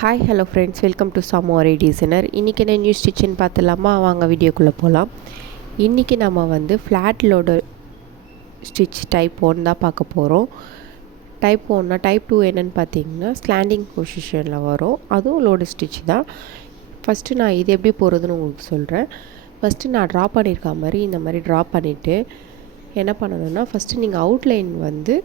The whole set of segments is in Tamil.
Hi hello friends, welcome to சாமோரி டிசைனர். இன்றைக்கி என்ன நியூ ஸ்டிச்சுன்னு பார்த்துலாமா? வாங்க வீடியோக்குள்ளே போகலாம். இன்றைக்கி நம்ம வந்து ஃப்ளாட் லோடு ஸ்டிச் டைப் 1 தான் பார்க்க போகிறோம். டைப் 1 டைப் 2 என்னென்னு பார்த்தீங்கன்னா ஸ்லாண்டிங் பொசிஷனில் வரும். அதுவும் லோடு ஸ்டிச் தான். ஃபஸ்ட்டு நான் இது எப்படி போகிறதுன்னு உங்களுக்கு சொல்கிறேன். ஃபஸ்ட்டு நான் ட்ரா பண்ணியிருக்க மாதிரி இந்த மாதிரி ட்ரா பண்ணிவிட்டு என்ன பண்ணணுன்னா, ஃபஸ்ட்டு நீங்கள் அவுட்லைன் வந்து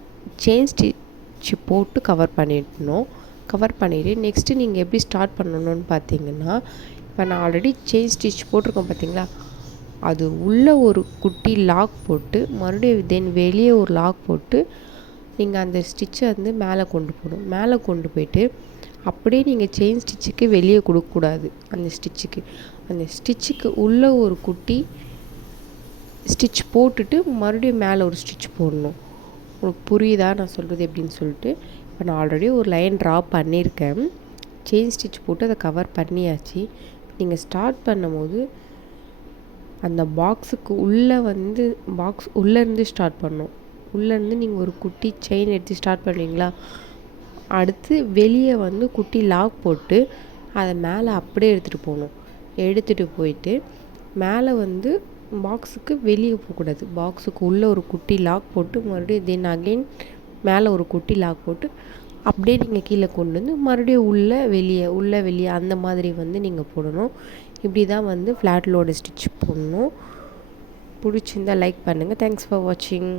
செயின் ஸ்டிச் போட்டு கவர் பண்ணிவிட்டு நெக்ஸ்ட்டு நீங்கள் எப்படி ஸ்டார்ட் பண்ணணும்னு பார்த்தீங்கன்னா, இப்போ நான் ஆல்ரெடி செயின் ஸ்டிச் போட்டிருக்கோம் பார்த்தீங்களா, அது உள்ளே ஒரு குட்டி லாக் போட்டு மறுபடியும் தென் வெளியே ஒரு லாக் போட்டு நீங்கள் அந்த ஸ்டிச்சை வந்து மேலே கொண்டு போயிட்டு அப்படியே நீங்கள் செயின் ஸ்டிச்சுக்கு வெளியே கொடுக்கக்கூடாது. அந்த ஸ்டிச்சுக்கு உள்ளே ஒரு குட்டி ஸ்டிச் போட்டுட்டு மறுபடியும் மேலே ஒரு ஸ்டிச் போடணும். உங்களுக்கு புரியுதா நான் சொல்கிறது எப்படின்னு சொல்லிட்டு? இப்போ நான் ஆல்ரெடி ஒரு லைன் ட்ரா பண்ணியிருக்கேன். செயின் ஸ்டிச் போட்டு அதை கவர் பண்ணியாச்சு. நீங்கள் ஸ்டார்ட் பண்ணும்போது அந்த பாக்ஸுக்கு உள்ளே வந்து உள்ளேருந்து ஸ்டார்ட் பண்ணணும். உள்ளேருந்து நீங்கள் ஒரு குட்டி செயின் எடுத்து ஸ்டார்ட் பண்ணுவீங்களா, அடுத்து வெளியே வந்து குட்டி லாக் போட்டு அதை மேலே அப்படியே எடுத்துகிட்டு போயிட்டு மேலே வந்து பாக்ஸுக்கு வெளியே போகக்கூடாது. பாக்ஸுக்கு உள்ளே ஒரு குட்டி லாக் போட்டு மறுபடியும் தென் அகெயின் மேலே ஒரு குட்டி லாக் போட்டு அப்படியே நீங்கள் கீழே கொண்டு வந்து மறுபடியும் உள்ளே வெளியே அந்த மாதிரி வந்து நீங்கள் போடணும். இப்படி தான் வந்து ஃப்ளாட் லோடு ஸ்டிச் போடணும். பிடிச்சிருந்தால் லைக் பண்ணுங்கள். தேங்க்ஸ் ஃபார் வாட்சிங்.